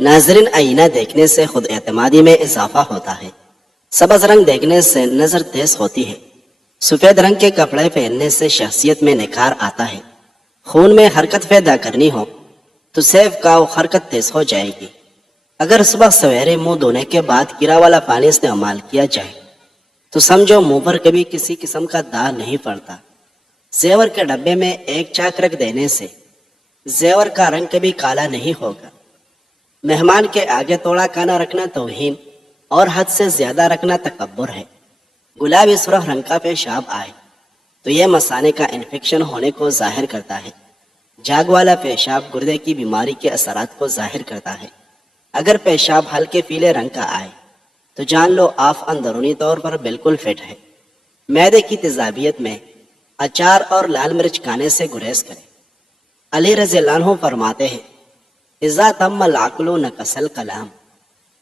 ناظرین، آئینہ دیکھنے سے خود اعتمادی میں اضافہ ہوتا ہے۔ سبز رنگ دیکھنے سے نظر تیز ہوتی ہے۔ سفید رنگ کے کپڑے پہننے سے شخصیت میں نکھار آتا ہے۔ خون میں حرکت پیدا کرنی ہو تو سیف کا حرکت تیز ہو جائے گی۔ اگر صبح سویرے منہ دھونے کے بعد کیرا والا پانی استعمال کیا جائے تو سمجھو منہ پر کبھی کسی قسم کا داغ نہیں پڑتا۔ زیور کے ڈبے میں ایک چاک رکھ دینے سے زیور کا رنگ کبھی کالا نہیں ہوگا۔ مہمان کے آگے توڑا کھانا رکھنا توہین اور حد سے زیادہ رکھنا تکبر ہے۔ گلابی سرخ رنگ کا پیشاب آئے تو یہ مثانے کا انفیکشن ہونے کو ظاہر کرتا ہے۔ جاگ والا پیشاب گردے کی بیماری کے اثرات کو ظاہر کرتا ہے۔ اگر پیشاب ہلکے پیلے رنگ کا آئے تو جان لو آپ اندرونی طور پر بالکل فٹ ہے۔ معدے کی تیزابیت میں اچار اور لال مرچ کھانے سے گریز کریں۔ علی رضی اللہ عنہ فرماتے ہیں، اذا تم العقل نقص الکلام،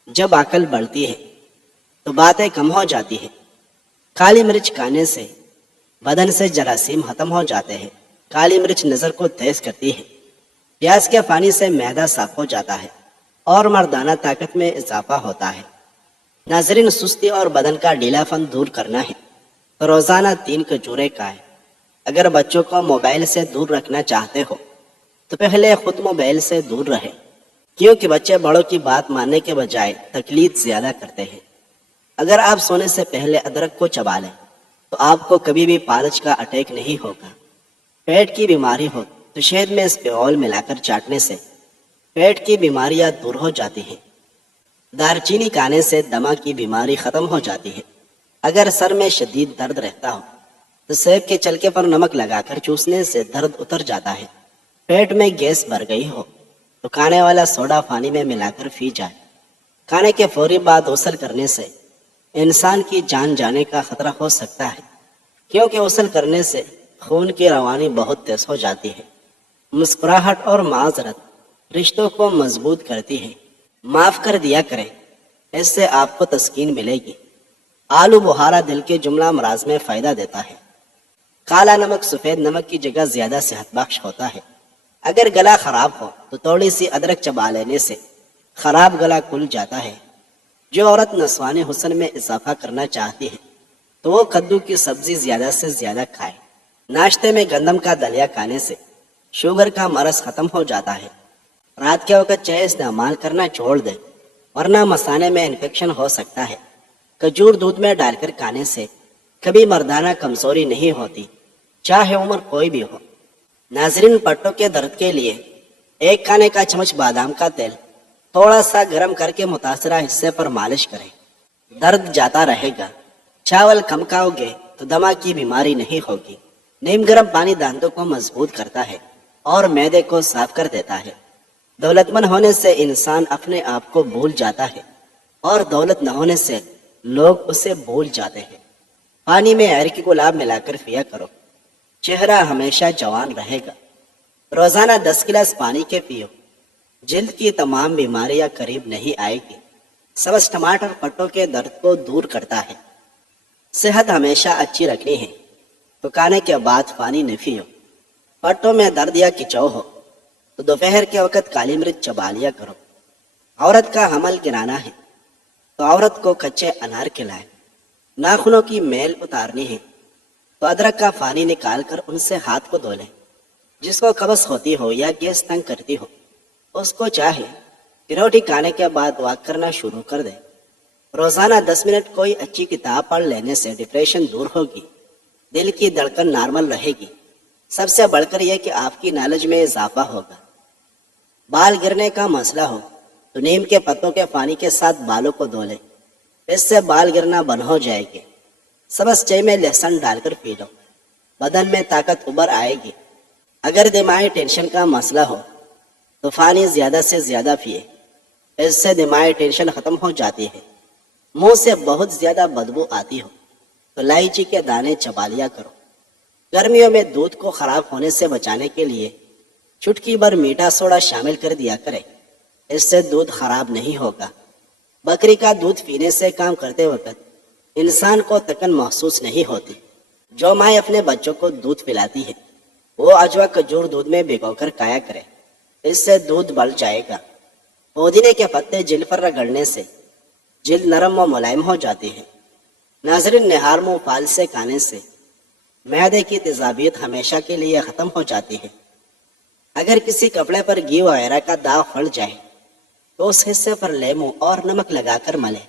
جب عقل بڑھتی ہے تو باتیں کم ہو جاتی ہے۔ کالی مرچ کھانے سے بدن سے جراثیم ختم ہو جاتے ہیں۔ کالی مرچ نظر کو تیز کرتی ہے۔ پیاز کے پانی سے معدہ صاف ہو جاتا ہے اور مردانہ طاقت میں اضافہ ہوتا ہے۔ ناظرین، سستی اور بدن کا ڈھیلا پن دور کرنا ہے تو روزانہ 3 کھجوریں کھائیں۔ اگر بچوں کو موبائل سے دور رکھنا چاہتے ہو تو پہلے خود موبائل سے دور رہیں، کیونکہ بچے بڑوں کی بات ماننے کے بجائے تقلید زیادہ کرتے ہیں۔ اگر آپ سونے سے پہلے ادرک کو چبا لیں تو آپ کو کبھی بھی فالج کا اٹیک نہیں ہوگا۔ پیٹ کی بیماری ہو تو شہد میں اسپیول ملا کر چاٹنے سے پیٹ کی بیماریاں دور ہو جاتی ہیں۔ دار چینی کھانے سے دمہ کی بیماری ختم ہو جاتی ہے۔ اگر سر میں شدید درد رہتا ہو تو سیب کے چھلکے پر نمک لگا کر چوسنے سے درد اتر جاتا ہے۔ پیٹ میں گیس بھر گئی ہو تو کھانے والا سوڈا پانی میں ملا کر پی جائے۔ کھانے کے فوری بعد غسل کرنے سے انسان کی جان جانے کا خطرہ ہو سکتا ہے، کیونکہ غسل کرنے سے خون کی روانی بہت تیز ہو جاتی ہے۔ مسکراہٹ اور معذرت رشتوں کو مضبوط کرتی ہے۔ معاف کر دیا کریں، اس سے آپ کو تسکین ملے گی۔ آلو بخارا دل کے جملہ امراض میں فائدہ دیتا ہے۔ کالا نمک سفید نمک کی جگہ زیادہ صحت بخش ہوتا ہے۔ اگر گلا خراب ہو تو تھوڑی سی ادرک چبا لینے سے خراب گلا کھل جاتا ہے۔ جو عورت نسوانی حسن میں اضافہ کرنا چاہتی ہے تو وہ کدو کی سبزی زیادہ سے زیادہ کھائے۔ ناشتے میں گندم کا دلیا کھانے سے شوگر کا مرض ختم ہو جاتا ہے۔ رات کے وقت چائے استعمال کرنا چھوڑ دیں، ورنہ مثانے میں انفیکشن ہو سکتا ہے۔ کھجور دودھ میں ڈال کر کھانے سے کبھی مردانہ کمزوری نہیں ہوتی، چاہے عمر کوئی بھی ہو۔ ناظرین، پٹوں کے درد کے لیے 1 کھانے کا چمچ بادام کا تیل تھوڑا سا گرم کر کے متاثرہ حصے پر مالش کریں، درد جاتا رہے گا۔ چاول کم کھاؤ گے تو دمہ کی بیماری نہیں ہوگی۔ نیم گرم پانی دانتوں کو مضبوط کرتا ہے اور معدے کو صاف کر دیتا ہے۔ دولت مند ہونے سے انسان اپنے آپ کو بھول جاتا ہے اور دولت نہ ہونے سے لوگ اسے بھول جاتے ہیں۔ پانی میں ارے کی گلاب ملا کر پیا کرو، چہرہ ہمیشہ جوان رہے گا۔ روزانہ 10 گلاس پانی کے پیو، جلد کی تمام بیماریاں قریب نہیں آئے گی۔ سبز ٹماٹر پٹوں کے درد کو دور کرتا ہے۔ صحت ہمیشہ اچھی رکھنی ہے تو کھانے کے بعد پانی نہ پیو۔ پٹوں میں درد یا کچو ہو تو دوپہر کے وقت کالی مرچ چبا لیا کرو۔ عورت کا حمل گرانا ہے تو عورت کو کچے انار کھلائے۔ ناخنوں کی میل اتارنی ہے تو ادرک کا پانی نکال کر ان سے ہاتھ کو دھو لیں۔ جس کو قبض ہوتی ہو یا گیس تنگ کرتی ہو اس کو چاہے کہ روٹی کھانے کے بعد واک کرنا شروع کر دے۔ روزانہ 10 منٹ کوئی اچھی کتاب پڑھ لینے سے ڈپریشن دور ہوگی، دل کی دھڑکن نارمل رہے گی۔ سب سے بڑھ کر یہ کہ آپ کی نالج میں اضافہ ہوگا۔ بال گرنے کا مسئلہ ہو تو نیم کے پتوں کے پانی کے ساتھ بالوں کو دھو لیں، اس سے بال گرنا بند ہو جائے گی۔ سبز چائے میں لہسن ڈال کر پی لو، بدن میں طاقت ابھر آئے گی۔ اگر دماغی ٹینشن کا مسئلہ ہو تو پانی زیادہ سے زیادہ پیے، اس سے دماغی ٹینشن ختم ہو جاتی ہے۔ منہ سے بہت زیادہ بدبو آتی ہو تو الائچی کے دانے چبا لیا کرو۔ گرمیوں میں دودھ کو خراب ہونے سے بچانے کے لیے چٹکی بھر میٹھا سوڈا شامل کر دیا کریں، اس سے دودھ خراب نہیں ہوگا۔ بکری کا دودھ پینے سے کام کرتے وقت انسان کو تکن محسوس نہیں ہوتی۔ جو مائیں اپنے بچوں کو دودھ پلاتی ہے وہ اجوا کھجور دودھ میں بھگو کر کھایا کرے، اس سے دودھ بڑھ جائے گا۔ پودینے کے پتے جلد پر رگڑنے سے جلد نرم و ملائم ہو جاتی ہے۔ ناظرین، نہار منہ پال سے کھانے سے معدے کی تیزابیت ہمیشہ کے لیے ختم ہو جاتی ہے۔ اگر کسی کپڑے پر گھی وغیرہ کا داغ پڑ جائے تو اس حصے پر لیموں اور نمک لگا کر ملے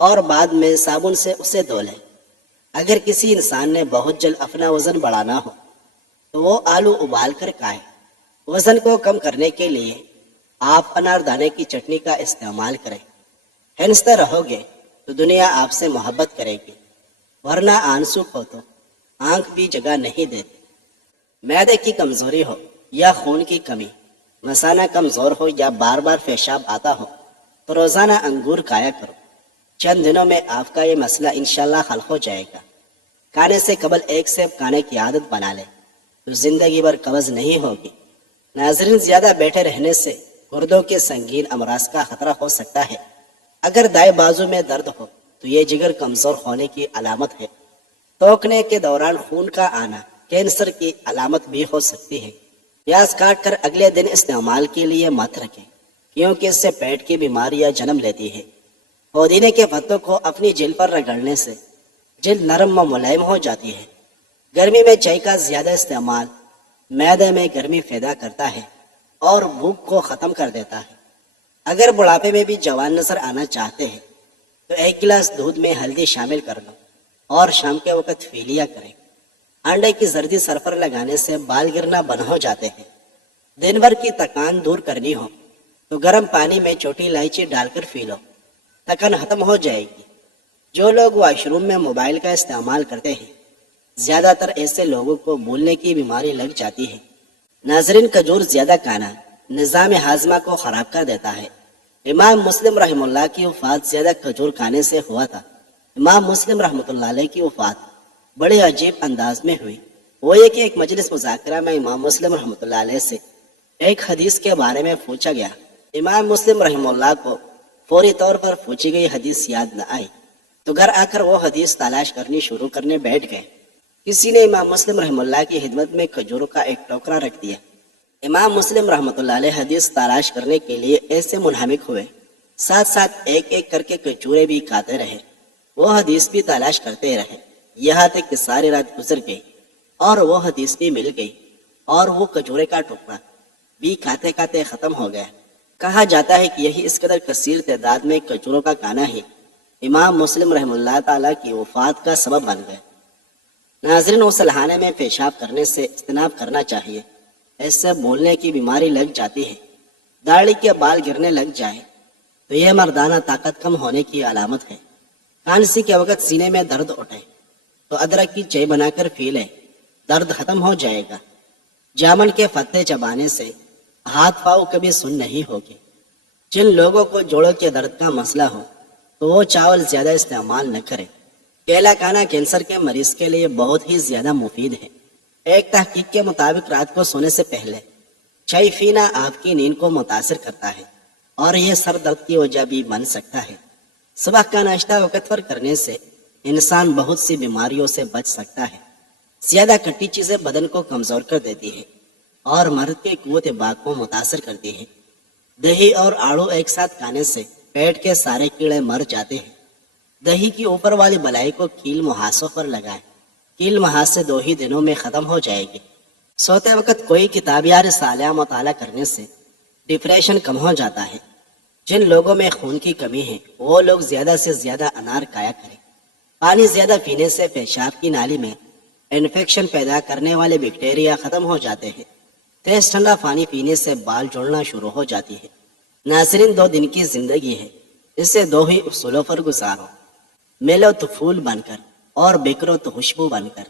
اور بعد میں صابن سے اسے دھو لے۔ اگر کسی انسان نے بہت جلد اپنا وزن بڑھانا ہو تو وہ آلو ابال کر کھائے۔ وزن کو کم کرنے کے لیے آپ انار دانے کی چٹنی کا استعمال کریں۔ ہنستے رہو گے تو دنیا آپ سے محبت کرے گی، ورنہ آنسو ہو تو آنکھ بھی جگہ نہیں دیتی۔ معدے کی کمزوری ہو یا خون کی کمی، مثانہ کمزور ہو یا بار بار پیشاب آتا ہو تو روزانہ انگور کھایا کرو۔ چند دنوں میں آپ کا یہ مسئلہ انشاءاللہ حل ہو جائے گا۔ کھانے سے قبل ایک سیب کھانے کی عادت بنا لے تو زندگی بھر قبض نہیں ہوگی۔ ناظرین، زیادہ بیٹھے رہنے سے گردوں کے سنگین امراض کا خطرہ ہو سکتا ہے۔ اگر دائیں بازو میں درد ہو تو یہ جگر کمزور ہونے کی علامت ہے۔ توکنے کے دوران خون کا آنا کینسر کی علامت بھی ہو سکتی ہے۔ پیاز کاٹ کر اگلے دن استعمال کے لیے مت رکھیں، کیونکہ اس سے پیٹ کی بیماریاں جنم لیتی ہے۔ پودینے کے پتوں کو اپنی جلد پر رگڑنے سے جلد نرم و ملائم ہو جاتی ہے۔ گرمی میں چائے کا زیادہ استعمال معدے میں گرمی پیدا کرتا ہے اور بھوک کو ختم کر دیتا ہے۔ اگر بڑھاپے میں بھی جوان نظر آنا چاہتے ہیں تو ایک گلاس دودھ میں ہلدی شامل کر لو اور شام کے وقت پی لیا کریں۔ انڈے کی زردی سر پر لگانے سے بال گرنا بند ہو جاتے ہیں۔ دن بھر کی تکان دور کرنی ہو تو گرم پانی میں چھوٹی الائچی ڈال کر پی لو، تکان ختم ہو جائے گی۔ جو لوگ واش روم میں موبائل کا استعمال کرتے ہیں، زیادہ تر ایسے لوگوں کو بھولنے کی بیماری لگ جاتی ہے۔ ناظرین، کھجور زیادہ کھانا نظام ہاضمہ کو خراب کر دیتا ہے۔ امام مسلم رحمہ اللہ کی وفات زیادہ کھجور کھانے سے ہوا تھا۔ امام مسلم رحمۃ اللہ علیہ کی وفات بڑے عجیب انداز میں ہوئی۔ وہ یہ کہ ایک مجلس مذاکرہ میں امام مسلم رحمۃ اللہ علیہ سے ایک حدیث کے بارے میں پوچھا گیا۔ امام مسلم رحمہ اللہ کو فوری طور پر پوچھی گئی حدیث یاد نہ آئی تو گھر آ کر وہ حدیث تلاش کرنی شروع کرنے بیٹھ گئے۔ کسی نے امام مسلم رحمہ اللہ کی خدمت میں کھجوروں کا ایک ٹوکرا رکھ دیا۔ امام مسلم رحمۃ اللہ علیہ حدیث تلاش کرنے کے لیے ایسے منہمک ہوئے، ساتھ ساتھ ایک ایک کر کے کھجوریں بھی کھاتے رہے۔ وہ حدیث بھی تلاش کرتے رہے، یہاں تک کہ ساری رات گزر گئی اور وہ حدیث بھی مل گئی اور وہ کھجورے کا ٹکڑا بھی کھاتے کھاتے ختم ہو گیا۔ کہا جاتا ہے کہ یہی اس قدر کثیر تعداد میں کھجوروں کا کھانا ہی امام مسلم رحمہ اللہ تعالیٰ کی وفات کا سبب بن گئے۔ ناظرین، غسلخانے میں پیشاب کرنے سے اجتناب کرنا چاہیے۔ ایسے بولنے کی بیماری لگ جاتی ہے۔ داڑھی کے بال گرنے لگ جائے تو یہ مردانہ طاقت کم ہونے کی علامت ہے۔ کھانسی کے وقت سینے میں درد اٹھے تو ادرک کی چائے بنا کر پی لیں، درد ختم ہو جائے گا۔ جامن کے پتے چبانے سے ہاتھ پاؤں کبھی سن نہیں ہوگی۔ جن لوگوں کو جوڑوں کے درد کا مسئلہ ہو تو وہ چاول زیادہ استعمال نہ کریں۔ کیلا کھانا کینسر کے مریض کے لیے بہت ہی زیادہ مفید ہے۔ ایک تحقیق کے مطابق رات کو سونے سے پہلے چائے پینا آپ کی نیند کو متاثر کرتا ہے اور یہ سر درد کی وجہ بھی بن سکتا ہے۔ صبح کا ناشتہ وقت پر کرنے سے انسان بہت سی بیماریوں سے بچ سکتا ہے۔ زیادہ کھٹی چیزیں بدن کو کمزور کر دیتی ہے اور مرد کے قوت باق کو متاثر کرتی ہے۔ دہی اور آڑو ایک ساتھ کھانے سے پیٹ کے سارے کیڑے مر جاتے ہیں۔ دہی کی اوپر والی بلائی کو کیل محاسوں پر لگائیں۔ کیل محاسے 2 ہی دنوں میں ختم ہو جائے گی۔ سوتے وقت کوئی کتاب یا رسالہ مطالعہ کرنے سے ڈپریشن کم ہو جاتا ہے۔ جن لوگوں میں خون کی کمی ہے وہ لوگ زیادہ سے زیادہ انار کھایا کریں۔ پانی زیادہ پینے سے پیشاب کی نالی میں انفیکشن پیدا کرنے والے بیکٹیریا ختم ہو جاتے ہیں۔ تیز ٹھنڈا پانی پینے سے بال جھڑنا شروع ہو جاتی ہے۔ ناظرین، 2 دن کی زندگی ہے، اسے 2 ہی اصولوں پر گزارو: ملو تو پھول بن کر اور بکھرو تو خوشبو بن کر۔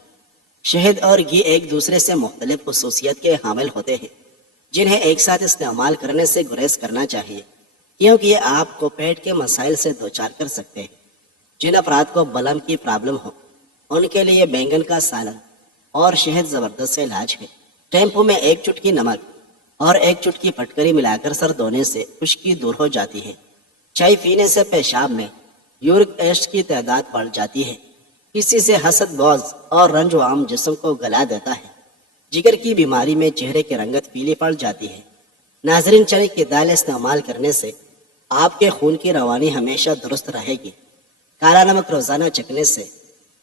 شہد اور گھی ایک دوسرے سے مختلف خصوصیت کے حامل ہوتے ہیں، جنہیں ایک ساتھ استعمال کرنے سے گریز کرنا چاہیے، کیونکہ یہ آپ کو پیٹ کے مسائل سے دوچار کر سکتے ہیں۔ جن افراد کو بلم کی پرابلم ہو ان کے لیے بینگن کا سالن اور شہد زبردست علاج ہے۔ ٹیمپو میں 1 چٹکی نمک اور 1 چٹکی پٹکری ملا کر سر دھونے سے خشکی دور ہو جاتی ہے۔ چائے پینے سے پیشاب میں یورک ایسڈ کی تعداد بڑھ جاتی ہے۔ کسی سے حسد، بغض اور رنج و غم جسم کو گلا دیتا ہے۔ جگر کی بیماری میں چہرے کی رنگت پیلی پڑ جاتی ہے۔ ناظرین، چنے کی دال استعمال کرنے سے آپ کے خون کی روانی ہمیشہ درست رہے گی۔ کالا نمک روزانہ چکھنے سے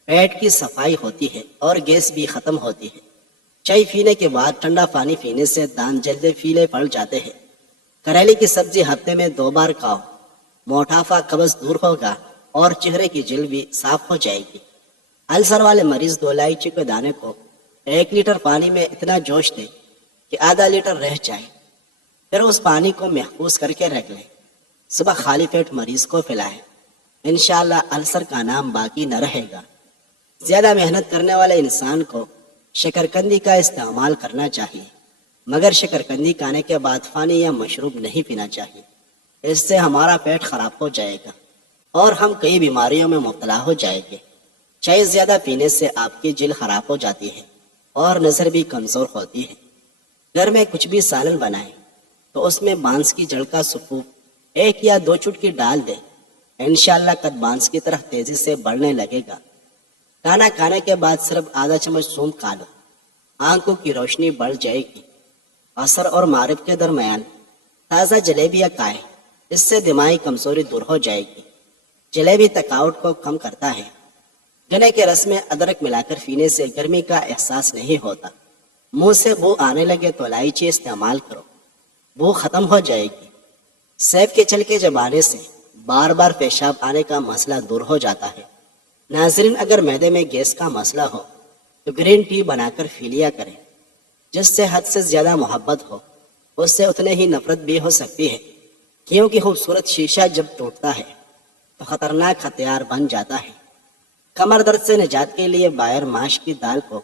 پیٹ کی صفائی ہوتی ہے اور گیس بھی ختم ہوتی ہے۔ چائے پینے کے بعد ٹھنڈا پانی پینے سے دانت جلدی پیلے پڑ جاتے ہیں۔ کریلے کی سبزی ہفتے میں 2 بار کھاؤ، موٹاپا قبض دور ہوگا اور چہرے کی جلد بھی صاف ہو جائے گی۔ السر والے مریض 2 الائچی کے دانے کو 1 لیٹر پانی میں اتنا جوش دیں کہ آدھا لیٹر رہ جائے، پھر اس پانی کو محفوظ کر کے رکھ لیں۔ صبح خالی پیٹ مریض کو پلائیں، انشاءاللہ السر کا نام باقی نہ رہے گا۔ زیادہ محنت کرنے والے انسان کو شکرکندی کا استعمال کرنا چاہیے، مگر شکرکندی کھانے کے بعد پانی یا مشروب نہیں پینا چاہیے، اس سے ہمارا پیٹ خراب ہو جائے گا اور ہم کئی بیماریوں میں مبتلا ہو جائیں گے۔ چائے زیادہ پینے سے آپ کی جلد خراب ہو جاتی ہے اور نظر بھی کمزور ہوتی ہے۔ گھر میں کچھ بھی سالن بنائیں تو اس میں بانس کی جڑ کا سپوف 1 یا 2 چٹکی ڈال دیں، انشاءاللہ قد بانس کی طرح تیزی سے بڑھنے لگے گا۔ کھانا کھانے کے بعد صرف آدھا چمچ سونف کھا لو، آنکھوں کی روشنی بڑھ جائے گی۔ عصر اور مغرب کے درمیان تازہ جلیبیاں کھائیں، اس سے دماغی کمزوری دور ہو جائے گی۔ جلیبی تھکاوٹ کو کم کرتا ہے۔ گنے کے رس میں ادرک ملا کر پینے سے گرمی کا احساس نہیں ہوتا۔ منہ سے بو آنے لگے تو الائچی استعمال کرو، بو ختم ہو جائے گی۔ سیب کے چھلکے چبانے سے بار بار پیشاب آنے کا مسئلہ دور ہو جاتا ہے۔ ناظرین، اگر معدے میں گیس کا مسئلہ ہو تو گرین ٹی بنا کر پی لیا کریں۔ جس سے حد سے زیادہ محبت ہو اس سے اتنے ہی نفرت بھی ہو سکتی ہے، کیونکہ خوبصورت شیشہ جب ٹوٹتا ہے تو خطرناک ہتھیار بن جاتا ہے۔ کمر درد سے نجات کے لیے باہر ماش کی دال کو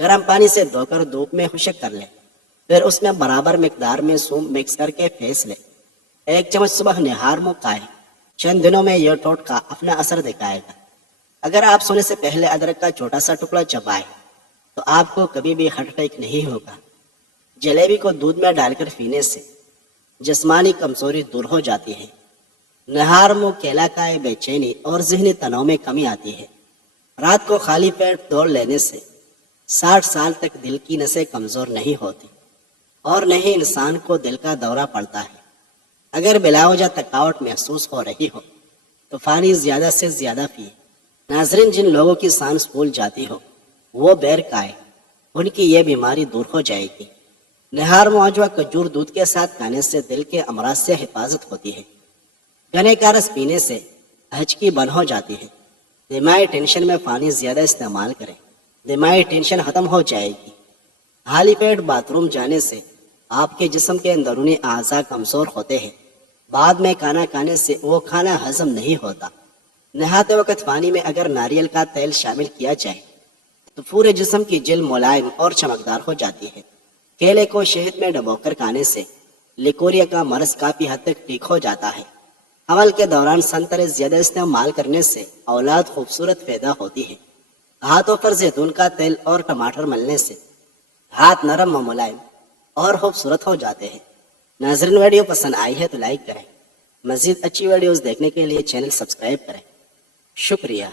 گرم پانی سے دھو کر دھوپ میں خشک کر لیں، پھر اس میں برابر مقدار میں سونف مکس کر کے پھینس لیں۔ 1 چمچ صبح نہار منہ کھائیں، چند دنوں میں یہ ٹوٹکا اپنا اثر دکھائے گا۔ اگر آپ سونے سے پہلے ادرک کا چھوٹا سا ٹکڑا چبائیں تو آپ کو کبھی بھی ہارٹ اٹیک نہیں ہوگا۔ جلیبی کو دودھ میں ڈال کر پینے سے جسمانی کمزوری دور ہو جاتی ہے۔ نہار منہ کیلا کھائے، بے چینی اور ذہنی تناؤ میں کمی آتی ہے۔ رات کو خالی پیٹ دوڑ لینے سے 60 سال تک دل کی نسیں کمزور نہیں ہوتی اور نہ ہی انسان کو دل کا دورہ پڑتا ہے۔ اگر بلا وجہ تھکاوٹ محسوس ہو رہی ہو تو پانی زیادہ سے زیادہ پیے۔ ناظرین، جن لوگوں کی سانس پھول جاتی ہو وہ بیر کھائے، ان کی یہ بیماری دور ہو جائے گی۔ نہار معجوہ کھجور دودھ کے ساتھ کھانے سے دل کے امراض سے حفاظت ہوتی ہے۔ گنے کا رس پینے سے ہچکی بند ہو جاتی ہے۔ دماغی ٹینشن میں پانی زیادہ استعمال کریں، دماغی ٹینشن ختم ہو جائے گی۔ خالی پیٹ باتھ روم جانے سے آپ کے جسم کے اندرونی اعضاء کمزور ہوتے ہیں، بعد میں کھانا کھانے سے وہ کھانا ہضم نہیں ہوتا۔ نہاتے وقت پانی میں اگر ناریل کا تیل شامل کیا جائے تو پورے جسم کی جلد ملائم اور چمکدار ہو جاتی ہے۔ کیلے کو شہد میں ڈبو کر کھانے سے لیکوریا کا مرض کافی حد تک ٹھیک ہو جاتا ہے۔ حمل کے دوران سنترے زیادہ استعمال کرنے سے اولاد خوبصورت پیدا ہوتی ہے۔ ہاتھوں پر زیتون کا تیل اور ٹماٹر ملنے سے ہاتھ نرم و ملائم اور خوبصورت ہو جاتے ہیں۔ ناظرین، ویڈیو پسند آئی ہے تو لائک کریں، مزید اچھی ویڈیوز دیکھنے کے لیے چینل سبسکرائب کریں۔ شکریہ۔